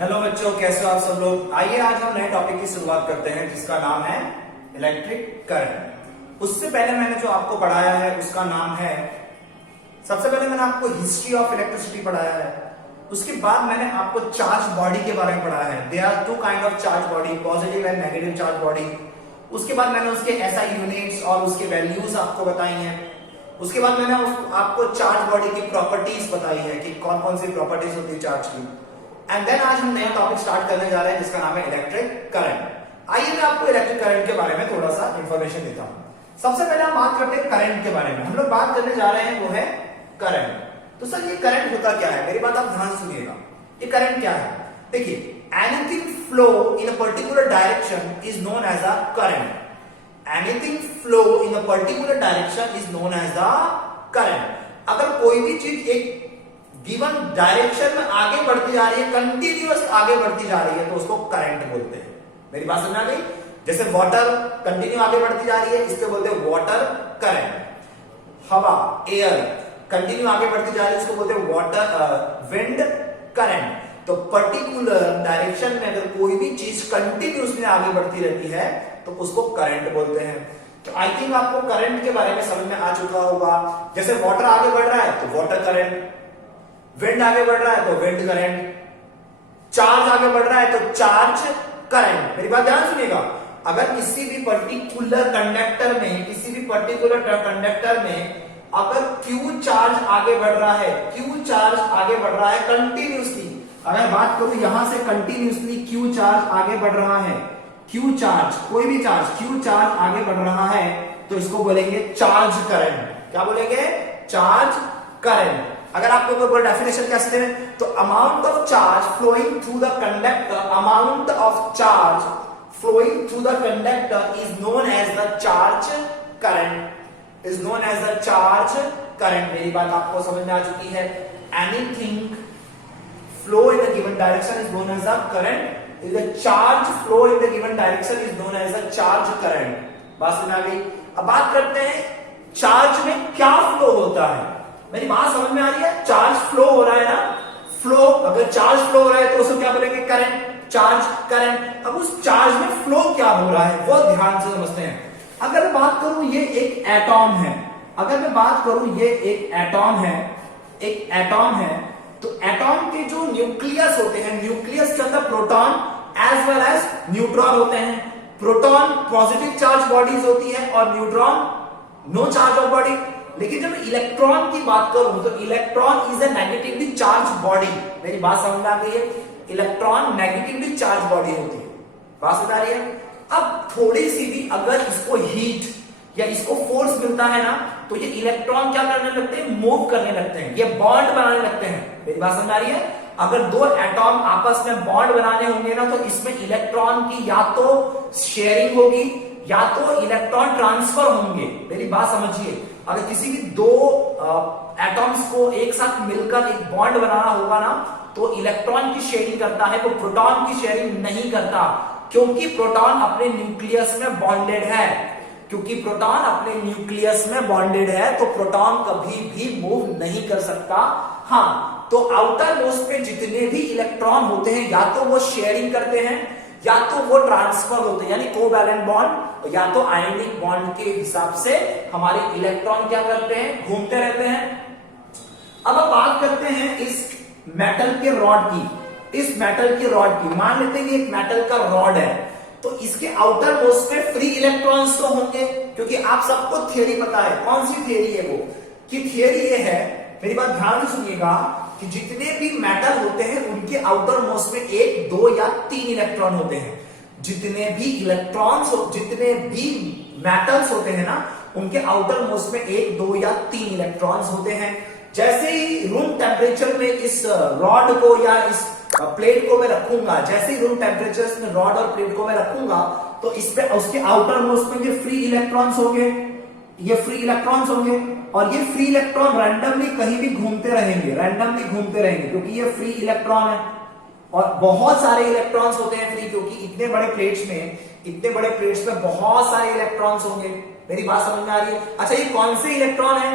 Hello बच्चों, कैसे हो आप सब लोग। आइए आज हम नए टॉपिक की शुरुआत करते हैं जिसका नाम है इलेक्ट्रिक करंट। उससे पहले मैंने जो आपको पढ़ाया है उसका नाम है, सबसे पहले मैंने आपको हिस्ट्री ऑफ इलेक्ट्रिसिटी पढ़ाया है। उसके बाद मैंने आपको चार्ज बॉडी के बारे में पढ़ाया है। They are two kind of charge body, positive and negative charge body. उसके बाद मैंने उसके एसआई यूनिट्स और उसके वैल्यूज आपको बताई हैं। उसके बाद मैंने आपको चार्ज बॉडी की प्रॉपर्टीज बताई है कि कौन कौन सी प्रॉपर्टीज होती है चार्ज की। एंड देन आज हम नया टॉपिक स्टार्ट करने जा रहे हैं जिसका नाम है इलेक्ट्रिक करंट। आइए मैं आपको इलेक्ट्रिक करंट के बारे में थोड़ा सा इंफॉर्मेशन देता हूं। सबसे पहले हम बात करते हैं करंट के बारे में। हम लोग बात करने जा रहे हैं वो है करंट। तो सर ये करंट होता क्या है, मेरी बात आप ध्यान सुनिएगा। ये करंट क्या है, देखिए, anything flow in a particular direction is known as a current. Anything flow in a particular direction is known as the current. अगर कोई भी चीज एक गिवन डायरेक्शन में आगे बढ़ती जा रही है, कंटिन्यूअस आगे बढ़ती जा रही है, तो उसको करंट बोलते हैं। मेरी बात समझ आ गई। जैसे वाटर कंटिन्यू आगे बढ़ती जा रही है, इसको बोलते हैं वाटर करंट। हवा, एयर कंटिन्यू आगे बढ़ती जा रही है, इसको बोलते हैं वाटर विंड करंट। तो पर्टिकुलर डायरेक्शन में अगर कोई भी चीज कंटिन्यूअसली आगे बढ़ती रहती है तो उसको करंट बोलते हैं। तो आई थिंक आपको करंट के बारे में समझ में आ चुका होगा। जैसे वाटर आगे बढ़ रहा है तो वाटर करंट, विंड आगे बढ़ रहा है तो विंड करंट, चार्ज आगे बढ़ रहा है तो चार्ज करंट। मेरी बात ध्यान सुनिएगा। अगर किसी भी पर्टिकुलर कंडक्टर में अगर Q चार्ज आगे बढ़ रहा है, Q चार्ज आगे बढ़ रहा है कंटिन्यूसली, अगर बात करूं यहां से कंटिन्यूसली Q चार्ज आगे बढ़ रहा है, Q चार्ज, कोई भी चार्ज Q चार्ज आगे बढ़ रहा है, तो इसको बोलेंगे चार्ज करंट। क्या बोलेंगे? Charge current. अगर आपको कोई डेफिनेशन कैसे दें तो amount of charge flowing through the conductor, amount of charge flowing through the conductor is known as the charge current, is known as the charge current. मेरी बात आपको समझ में आ चुकी है। Anything flow in the given direction is known as the current, is the charge flow in the given direction is known as the charge current. बात समझ आ गई। अब बात करते हैं चार्ज में क्या फ्लो होता है। मेरी बात समझ में आ रही है। चार्ज फ्लो हो रहा है ना, फ्लो, अगर चार्ज फ्लो हो रहा है तो उसको क्या बोलेंगे? Current, charge current. अब उस चार्ज में फ्लो क्या हो रहा है वो ध्यान से समझते हैं। अगर मैं बात करूं ये एक एटॉम है, अगर मैं बात करूं ये एक एटॉम है, एक एटॉम है, तो एटॉम के जो न्यूक्लियस होते हैं, न्यूक्लियस के अंदर proton as well as neutron होते हैं। प्रोटॉन पॉजिटिव चार्ज बॉडीज होती है और neutron no charge of body. लेकिन जब इलेक्ट्रॉन की बात करूं तो electron is a negatively charge body. मेरी बात समझ आ गई है। इलेक्ट्रॉन नेगेटिवली चार्ज बॉडी होती है। बात समझ आ रही है। अब थोड़ी सी भी अगर इसको हीट या इसको फोर्स मिलता है ना, तो ये इलेक्ट्रॉन क्या करने लगते हैं? मूव करने लगते हैं, ये बॉन्ड बनाने लगते हैं। मेरी बात समझ आ रही है। अगर दो एटॉम आपस में बॉन्ड बनाने होंगे ना, तो इसमें इलेक्ट्रॉन की या तो शेयरिंग होगी या तो इलेक्ट्रॉन ट्रांसफर होंगे। मेरी बात समझिए। अगर किसी भी दो एटॉम्स को एक साथ मिलकर एक बॉन्ड बनाना होगा ना, तो इलेक्ट्रॉन की शेयरिंग करता है, वो प्रोटॉन की शेयरिंग नहीं करता, क्योंकि प्रोटॉन अपने न्यूक्लियस में बॉन्डेड है। क्योंकि प्रोटॉन अपने न्यूक्लियस में बॉन्डेड है तो प्रोटॉन कभी भी मूव नहीं कर सकता। हाँ, तो आउटर मोस्ट पे जितने भी इलेक्ट्रॉन होते हैं या तो वो शेयरिंग करते हैं या तो वो ट्रांसफर होते हैं, यानी कोवैलेंट बॉन्ड, या तो आयनिक बॉन्ड के हिसाब से हमारे इलेक्ट्रॉन क्या करते हैं? घूमते रहते हैं। अब हम बात करते हैं इस मेटल के रॉड की। इस मेटल के रॉड की मान लेते हैं कि एक मेटल का रॉड है, तो इसके आउटर मोस्ट में फ्री इलेक्ट्रॉन्स तो होंगे, क्योंकि आप सबको थियरी पता है। कौन सी थियरी है वो? कि थियरी ये है, मेरी बात ध्यान से सुनिएगा, कि जितने भी मेटल होते हैं उनके आउटर मोस्ट में 1, 2 या 3 इलेक्ट्रॉन होते हैं। जितने भी इलेक्ट्रॉन्स, जितने भी मेटल्स होते हैं ना, उनके आउटर मोस्ट में 1, 2 या 3 इलेक्ट्रॉन्स होते हैं। जैसे ही रूम टेम्परेचर में इस रॉड को या इस प्लेट को मैं रखूंगा, जैसे ही रूम टेम्परेचर में रॉड और प्लेट को मैं रखूंगा, तो इस पे उसके आउटर मोस्ट में ये फ्री इलेक्ट्रॉन्स होंगे, ये फ्री इलेक्ट्रॉन्स होंगे, और ये फ्री इलेक्ट्रॉन रैंडमली कहीं भी घूमते रहेंगे, रैंडमली घूमते रहेंगे, क्योंकि ये फ्री इलेक्ट्रॉन है। और बहुत सारे इलेक्ट्रॉन्स होते हैं फ्री, क्योंकि इतने बड़े प्लेट्स में बहुत सारे इलेक्ट्रॉन्स होंगे। मेरी बात समझ में आ रही है? अच्छा, ये कौन से इलेक्ट्रॉन है?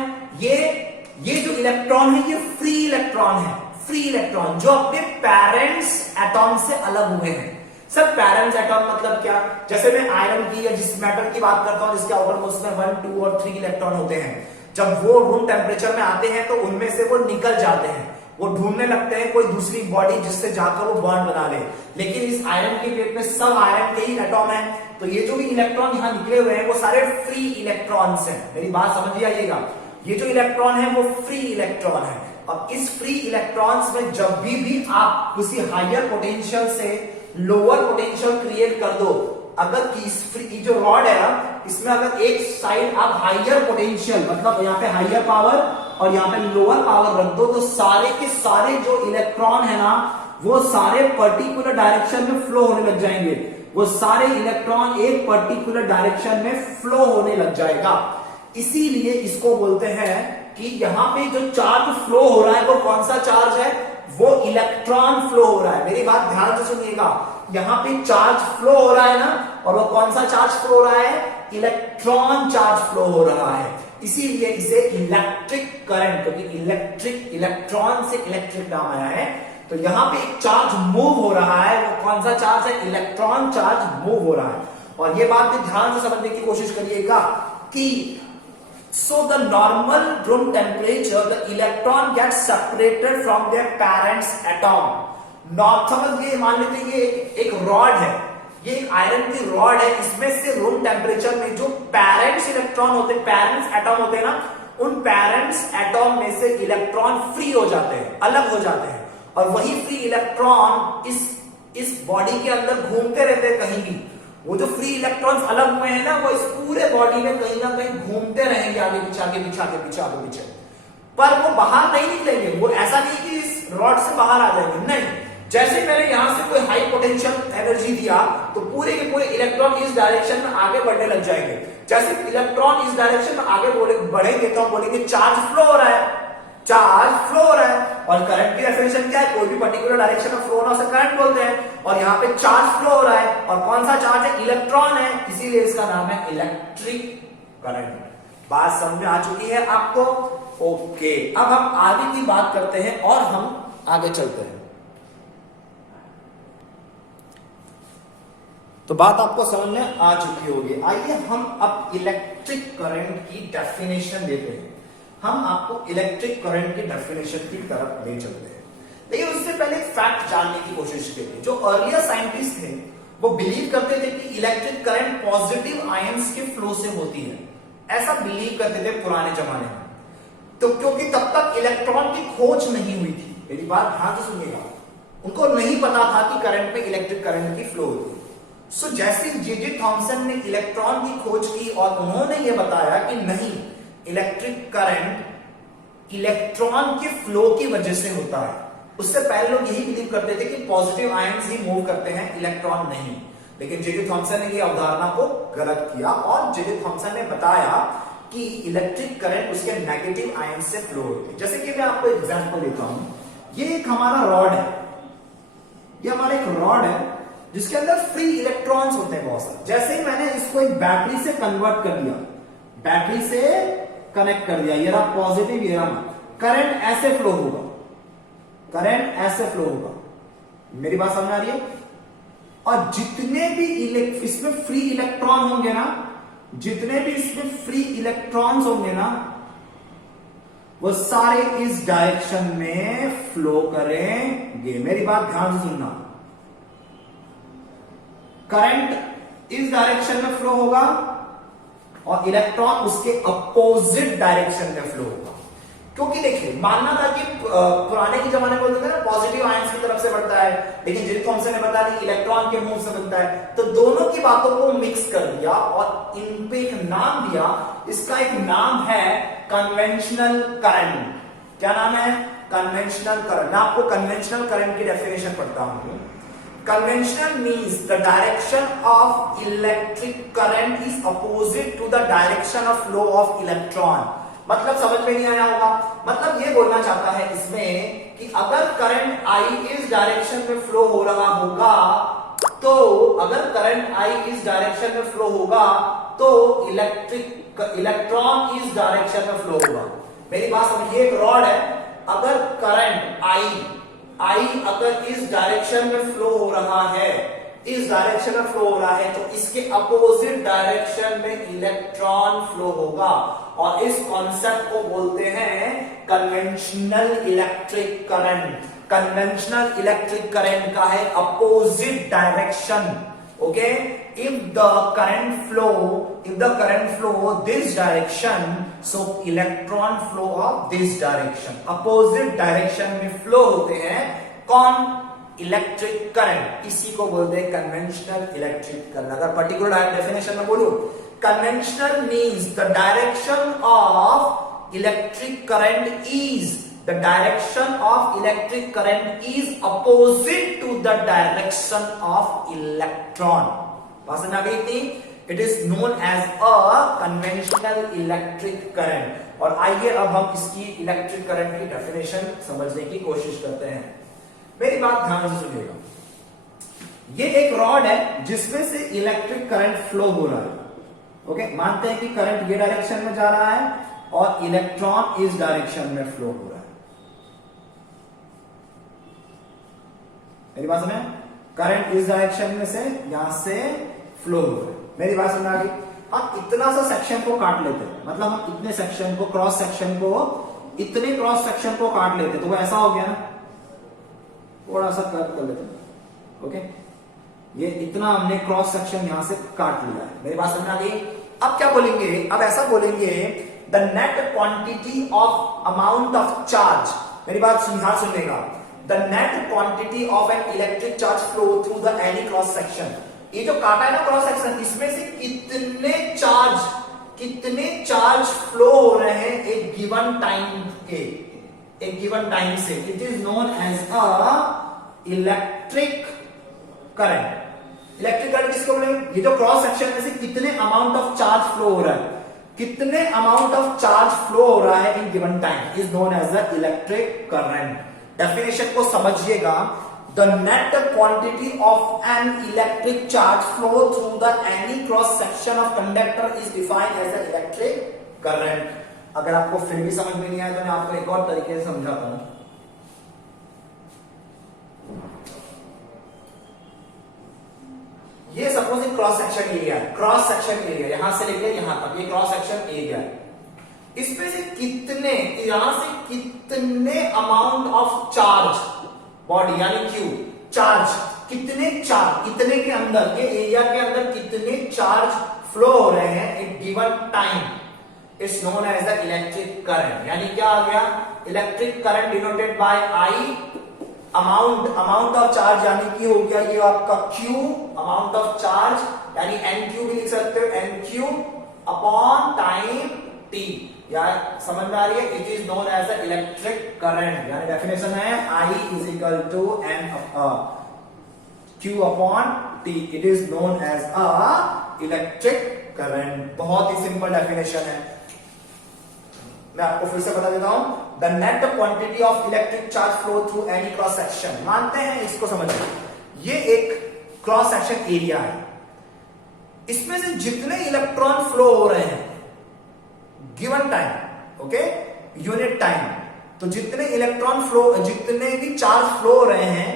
ये जो इलेक्ट्रॉन है ये फ्री इलेक्ट्रॉन है। फ्री इलेक्ट्रॉन जो अपने पेरेंट्स एटॉम से अलग हुए हैं। सर पेरेंट्स एटॉम मतलब क्या? जैसे मैं आयरन की या जिस मेटल की बात करता हूं जिसके आउटर मोस्ट में 1, 2 और 3 इलेक्ट्रॉन होते हैं, जब वो रूम टेम्परेचर में आते हैं तो उनमें से वो निकल जाते हैं, वो ढूंढने लगते हैं कोई दूसरी बॉडी जिससे जाकर वो बॉन्ड बना ले। लेकिन इस आयरन की प्लेट में सब आयरन के ही एटॉम है, तो ये जो भी इलेक्ट्रॉन यहां निकले हुए हैं वो सारे फ्री इलेक्ट्रॉन्स हैं। मेरी बात समझ आइएगा, ये जो इलेक्ट्रॉन है वो फ्री इलेक्ट्रॉन है। अब इस फ्री इलेक्ट्रॉन्स में जब भी आप किसी हायर पोटेंशियल से लोअर पोटेंशियल क्रिएट कर दो, अगर इस फ्री जो रॉड है ना, इसमें अगर एक साइड आप हायर पोटेंशियल मतलब यहाँ पे हायर पावर और यहाँ पे लोअर पावर रख दो, तो सारे के सारे जो इलेक्ट्रॉन है ना वो सारे पर्टिकुलर डायरेक्शन में फ्लो होने लग जाएंगे। वो सारे इलेक्ट्रॉन एक पर्टिकुलर डायरेक्शन में फ्लो होने लग जाएगा। इसीलिए इसको बोलते हैं कि यहां पे जो चार्ज फ्लो हो रहा है वो कौन सा चार्ज है? वो इलेक्ट्रॉन फ्लो हो रहा है। मेरी बात ध्यान से सुनिएगा, यहां पे चार्ज फ्लो हो रहा है ना, और वो कौन सा चार्ज फ्लो हो रहा है? इलेक्ट्रॉन चार्ज फ्लो हो रहा है। इसीलिए इसे इलेक्ट्रिक करंट, क्योंकि इलेक्ट्रिक इलेक्ट्रॉन से इलेक्ट्रिक नाम आया है। तो यहां पे एक चार्ज मूव हो रहा है, वो कौन सा चार्ज है? इलेक्ट्रॉन चार्ज मूव हो रहा है। और ये बात भी ध्यान से समझने की कोशिश करिएगा कि so the normal room temperature the electron gets separated from their parents atom। North समझिए, मान लेते हैं ये एक रॉड है, ये एक आयरन की रॉड है, इसमें से रूम टेम्परेचर में जो पेरेंट्स इलेक्ट्रॉन होते हैं, पेरेंट्स एटॉम होते हैं ना, उन पेरेंट्स एटॉम में से इलेक्ट्रॉन फ्री हो जाते हैं, अलग हो जाते हैं, और वही फ्री इलेक्ट्रॉन इस बॉडी के अंदर घूमते रहते हैं कहीं भी। वो जो फ्री इलेक्ट्रॉन्स अलग हुए हैं ना, वो इस पूरे बॉडी में कहीं ना कहीं घूमते रहेंगे, आगे पीछे आगे पीछे आगे पीछे आगे पीछे, पर वो बाहर नहीं निकलेंगे। वो ऐसा नहीं कि इस रॉड से बाहर आ जाएंगे, नहीं। जैसे मैंने यहां से कोई हाई पोटेंशियल एनर्जी दिया तो पूरे के पूरे इलेक्ट्रॉन इस डायरेक्शन में आगे बढ़ने लग जाएंगे। जैसे इलेक्ट्रॉन इस डायरेक्शन में आगे बढ़ेंगे तो हम बोलेंगे चार्ज फ्लो हो रहा है, चार्ज फ्लो हो रहा है। और करंट की डेफिनेशन क्या है? कोई भी पर्टिकुलर डायरेक्शन में फ्लो होना उसे करंट बोलते हैं। और यहाँ पे चार्ज फ्लो हो रहा है, और कौन सा चार्ज है? इलेक्ट्रॉन है, इसीलिए इसका नाम है इलेक्ट्रिक करंट। बात समझ में आ चुकी है आपको? ओके, अब हम आगे की बात करते हैं और हम आगे चलते हैं। तो बात आपको समझ में आ चुकी होगी। आइए हम अब इलेक्ट्रिक करंट की डेफिनेशन देते हैं। हम आपको इलेक्ट्रिक करंट की डेफिनेशन की तरफ ले चलते हैं, लेकिन उससे पहले एक फैक्ट जानने की कोशिश करिए। जो अर्लियर साइंटिस्ट थे वो बिलीव करते थे कि इलेक्ट्रिक करंट पॉजिटिव आयंस के फ्लो से होती है, ऐसा बिलीव करते थे पुराने जमाने में। तो क्योंकि तब तक इलेक्ट्रॉन की खोज नहीं हुई थी, मेरी बात ध्यान से सुनिएगा, उनको नहीं पता था कि करंट में इलेक्ट्रिक करंट की फ्लो होती है। सो जैसे जे थॉमसन ने इलेक्ट्रॉन की खोज की और उन्होंने ये बताया कि नहीं, इलेक्ट्रिक करंट इलेक्ट्रॉन के फ्लो की वजह से होता है। उससे पहले लोग यही बिलीव करते थे कि पॉजिटिव आयंस ही मूव करते हैं, इलेक्ट्रॉन नहीं। लेकिन जे थॉमसन ने ये अवधारणा को गलत किया और जे थॉमसन ने बताया कि इलेक्ट्रिक करंट उसके नेगेटिव आयंस से फ्लो होती है। जैसे कि मैं आपको एग्जांपल देता हूं, ये एक हमारा रॉड है, ये हमारा एक रॉड है जिसके अंदर फ्री इलेक्ट्रॉन्स होते हैं बहुत सारे। जैसे ही मैंने इसको एक बैटरी से कन्वर्ट कर दिया, बैटरी से कनेक्ट कर दिया, ये रहा पॉजिटिव, ये रहा, करंट ऐसे फ्लो होगा, करंट ऐसे फ्लो होगा। मेरी बात समझ आ रही है? और जितने भी इसमें फ्री इलेक्ट्रॉन होंगे ना, जितने भी इसमें फ्री इलेक्ट्रॉन्स होंगे ना, वो सारे इस डायरेक्शन में फ्लो करेंगे। मेरी बात ध्यान से सुनना, करंट इस डायरेक्शन में फ्लो होगा और इलेक्ट्रॉन उसके अपोजिट डायरेक्शन में फ्लो होगा। क्योंकि देखिए, मानना था कि पुराने के जमाने में बोलते थे ना पॉजिटिव आयंस की तरफ से बढ़ता है, लेकिन जे थॉमसन ने बताया कि इलेक्ट्रॉन के मूव से बनता है। तो दोनों की बातों को मिक्स कर दिया और इन पे एक नाम दिया। इसका एक नाम है कन्वेंशनल करंट। क्या नाम है? Conventional current. मैं आपको कन्वेंशनल करंट की डेफिनेशन पढ़ता हूं। Conventional means the direction of electric current is opposite to the direction of flow of electron। मतलब समझ में नहीं आया होगा? मतलब ये बोलना चाहता है इसमें कि अगर करंट I इस डायरेक्शन में फ्लो हो रहा होगा, तो अगर करंट I इस डायरेक्शन में फ्लो होगा तो इलेक्ट्रॉन इस डायरेक्शन में फ्लो होगा। मेरी बात समझिए, एक रॉड है, अगर करंट आई अगर इस डायरेक्शन में फ्लो हो रहा है, इस डायरेक्शन में फ्लो हो रहा है, तो इसके अपोजिट डायरेक्शन में इलेक्ट्रॉन फ्लो होगा और इस कॉन्सेप्ट को बोलते हैं conventional electric current. Conventional electric current का है opposite direction. Okay, if the current flow this direction, so electron flow of this direction, opposite direction में flow होते हैं कौन? इलेक्ट्रिक करंट, इसी को बोलते हैं कन्वेंशनल इलेक्ट्रिक करंट। अगर पर्टिकुलर डेफिनेशन में बोलूं, conventional means the direction of electric current is the direction of electric current is opposite to the direction of electron। बात समझ आ गई थी? It is known as a conventional electric current। और आइए अब हम इसकी इलेक्ट्रिक करंट की डेफिनेशन समझने की कोशिश करते हैं। मेरी बात ध्यान से सुनिएगा। ये एक रॉड है जिसमें से इलेक्ट्रिक करंट फ्लो हो रहा है। ओके, मानते हैं कि करंट ये डायरेक्शन में जा रहा है और इलेक्ट्रॉन इस डायरेक्शन में फ्लो हो रहा है। मेरी बात समझ? करंट इस डायरेक्शन में से यहां से फ्लो हो रहा है। मेरी बात समझ आ गई? हम इतना सा सेक्शन को काट लेते हैं, मतलब हम इतने सेक्शन को क्रॉस सेक्शन को काट लेते, तो वो ऐसा हो गया ना, थोड़ा सा कट कर लेते हैं। ओके, ये इतना हमने क्रॉस सेक्शन यहां से काट लिया है। मेरी बात समझ आ गई? अब क्या बोलेंगे? अब ऐसा बोलेंगे the net quantity of amount of charge. मेरी बात सुनिएगा, the net quantity of an electric charge flow through the any cross section। ये जो काटा है ना क्रॉस सेक्शन, इसमें से कितने चार्ज फ्लो हो रहे हैं एक गिवन टाइम से, it is known as a electric current. Electric current किसको बोलेंगे? ये जो क्रॉस सेक्शन में से कितने अमाउंट ऑफ चार्ज फ्लो हो रहा है, कितने अमाउंट ऑफ चार्ज फ्लो हो रहा है in given time is known as a electric current. Definition को समझिएगा, the net quantity of an electric charge flow through the any cross section of conductor is defined as a electric current. अगर आपको फिर भी समझ में नहीं आया तो मैं आपको एक और तरीके से समझाता हूं। ये सपोज एक क्रॉस सेक्शन एरिया है, क्रॉस सेक्शन एरिया यहां से लेकर यहां तक, ये क्रॉस सेक्शन एरिया है। इसमें से यहां से कितने अमाउंट ऑफ चार्ज बॉडी यानी क्यू चार्ज, इतने के अंदर, ये एरिया के अंदर कितने चार्ज फ्लो हो रहे हैं एक given time, it's known as the electric current. यानी क्या आ गया? Electric current denoted by I, amount of charge यानी कि हो गया ये आपका क्यू, अमाउंट ऑफ चार्ज यानी एन क्यू भी लिख सकते हो, N Q upon time T. या समझ में आ रही है? It is known as a electric current. यानी डेफिनेशन है I is equal to N Q upon T, it is known as a electric current. बहुत ही सिंपल डेफिनेशन है, मैं आपको फिर से बता देता हूं। The net quantity of electric charge flow through any cross section. मानते हैं इसको समझिए, ये एक क्रॉस सेक्शन एरिया है, इसमें से जितने इलेक्ट्रॉन फ्लो हो रहे हैं given time, okay, unit time, तो जितने इलेक्ट्रॉन फ्लो, जितने भी चार्ज फ्लो हो रहे हैं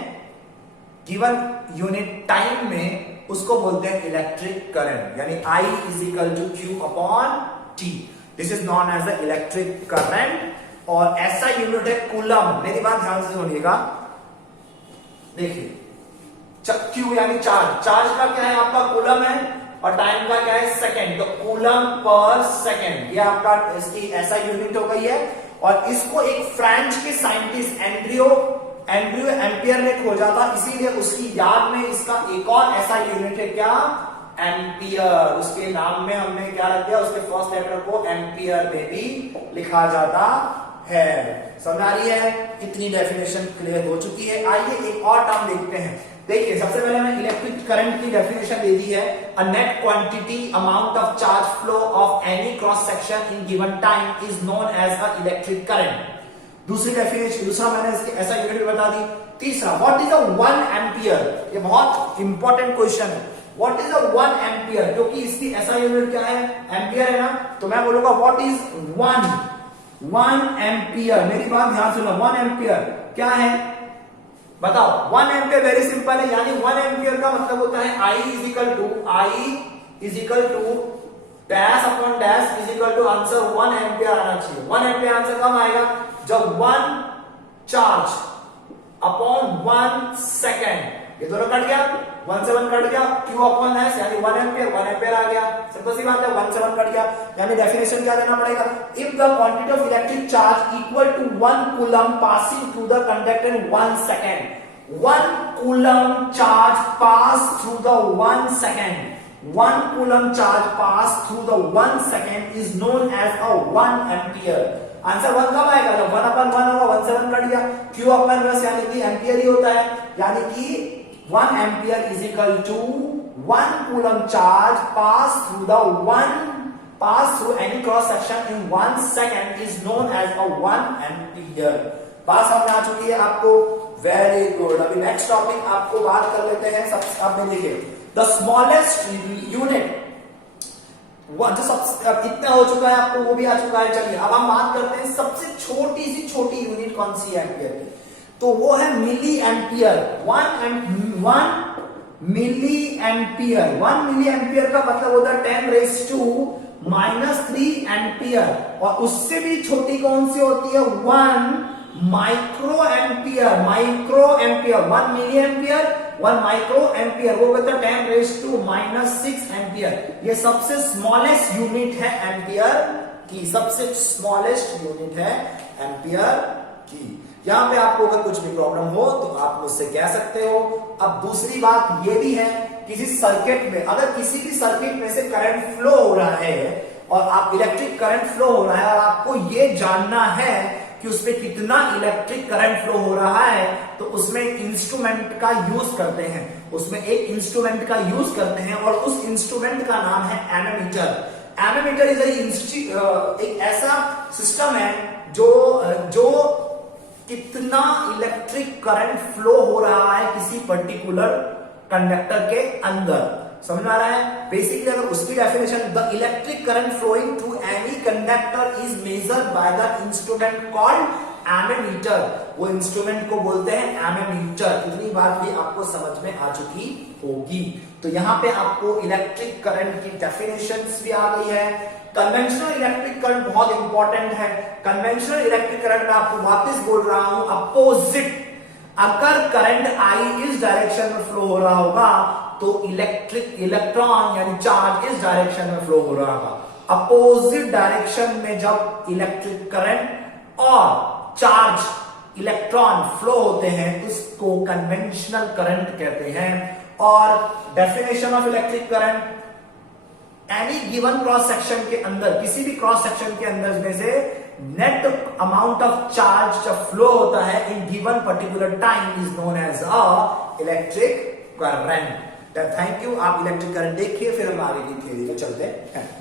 गिवन यूनिट टाइम में, उसको बोलते हैं इलेक्ट्रिक करंट। यानी I is equal to Q upon T, this is known as the electric current. और ऐसा यूनिट है कूलम। मेरी बात ध्यान से सुनिएगा, देखिए क्यू यानी चार्ज, चार्ज का क्या है आपका कूलम है और टाइम का क्या है सेकंड, तो कूलम पर सेकंड, ये आपका इसकी ऐसा यूनिट हो गई है। और इसको एक फ्रेंच के साइंटिस्ट एंड्रियो एम्पियर ने खोजा था, इसीलिए उसकी याद में इसका एक और ऐसा यूनिट है क्या, एम्पियर। उसके नाम में हमने क्या रख दिया, उसके फर्स्ट लेटर को एम्पियर में भी लिखा जाता है। समझ आ रही है? इतनी डेफिनेशन क्लियर हो चुकी है। आइए एक और टर्म देखते हैं। देखिए, सबसे पहले मैं इलेक्ट्रिक करंट की डेफिनेशन दे दी है, a net quantity amount of charge flow of any cross section in given time is known as a electric current. दूसरी डेफिनेशन, दूसरा मैंने इसके ऐसा यूनिट बता दी। तीसरा, व्हाट इज अ 1 एम्पियर? ये बहुत इंपॉर्टेंट क्वेश्चन है, व्हाट इज अ 1 एम्पियर, क्योंकि इसकी ऐसा यूनिट क्या है, एम्पियर है ना, तो मैं बोलूंगा व्हाट इज 1 1 एम्पियर, मेरी बात ध्यान सुनो, 1 एम्पियर क्या है बताओ? 1 एम्पियर वेरी सिंपल है, यानी 1 एम्पियर का मतलब होता है I is equal to dash upon dash is equal to answer 1 ampere आना चाहिए। 1 एम्पियर आंसर कब आएगा? जब 1 चार्ज अपॉन 1 सेकेंड, ये दोनों कट गया, 1 से 1 कट गया, Q अपॉन S यानी 1 एम्पियर आ गया। सिंपल सी बात है, 1 से 1 कट गया, यानी डेफिनेशन क्या देना पड़ेगा? If the quantity of electric charge equal to 1 coulomb passing through the conductor in 1 second, 1 coulomb charge pass through the 1 second, 1 coulomb charge pass through the 1 second is known as a 1 ampere. Answer 1 कब आएगा? जब 1 upon 1 होगा, 1 से 1 cut गया, Q upon S यानी कि ampere ही होता है, यानी कि 1 ampere is equal to 1 coulomb charge pass through any cross section in 1 second is known as a 1 ampere. बात समझ आ चुकी है आपको? Very good. अभी नेक्स्ट टॉपिक आपको बात कर लेते हैं। सब आप देखिए, द स्मॉलेस्ट यूनिट, जो सब इतना हो चुका है आपको, वो भी आ चुका है। चलिए अब हम बात करते हैं सबसे छोटी यूनिट कौन सी है एम्पियर की, तो वो है milliampere. 1 milliampere, 1 milliampere का मतलब होता है 10⁻³ एम्पियर, और उससे भी छोटी कौन सी होती है? 1 microampere. 1 milliampere, 1 microampere, वो कहता है 10⁻⁶ एम्पियर। ये सबसे स्मॉलेस्ट यूनिट है एम्पियर की, सबसे स्मॉलेस्ट यूनिट है एम्पियर की। यहां पे आपको अगर कुछ भी प्रॉब्लम हो तो आप मुझसे कह सकते हो। अब दूसरी बात ये भी है, किसी सर्किट में, अगर किसी भी सर्किट में से करंट फ्लो हो रहा है और आप इलेक्ट्रिक करंट फ्लो हो रहा है और आपको ये जानना है कि उसमें कितना इलेक्ट्रिक करंट फ्लो हो रहा है, तो उसमें इंस्ट्रूमेंट का यूज करते हैं, उसमें एक इंस्ट्रूमेंट का यूज करते हैं और उस इंस्ट्रूमेंट का नाम है एमीमीटर। एमीमीटर इज एक ऐसा सिस्टम है जो कितना इलेक्ट्रिक करंट फ्लो हो रहा है किसी पर्टिकुलर कंडक्टर के अंदर, समझ आ रहा है? बेसिकली अगर उसकी definition, the electric current flowing through any conductor is measured by the instrument called ammeter. वो इंस्ट्रूमेंट को बोलते हैं एमीमीटर। इतनी बात भी आपको समझ में आ चुकी होगी। तो यहां पे आपको इलेक्ट्रिक करंट की डेफिनेशंस भी आ गई है। कन्वेंशनल इलेक्ट्रिक करंट बहुत इंपॉर्टेंट है। कन्वेंशनल इलेक्ट्रिक करंट में आपको वापस बोल रहा हूं, अपोजिट, अगर करंट I इस डायरेक्शन में फ्लो हो रहा होगा तो इलेक्ट्रॉन यानी चार्ज इस डायरेक्शन में फ्लो हो रहा होगा। अपोजिट डायरेक्शन में जब इलेक्ट्रिक करंट और चार्ज इलेक्ट्रॉन फ्लो होते हैं उसको कन्वेंशनल करंट कहते हैं। और definition of electric current, any given cross section के अंदर, किसी भी क्रॉस सेक्शन के अंदर में से नेट अमाउंट ऑफ चार्ज जब फ्लो होता है in given particular time is known as a electric current. Thank you. आप इलेक्ट्रिक करंट देखिए, फिर हम आगे की थ्योरी में चलते हैं।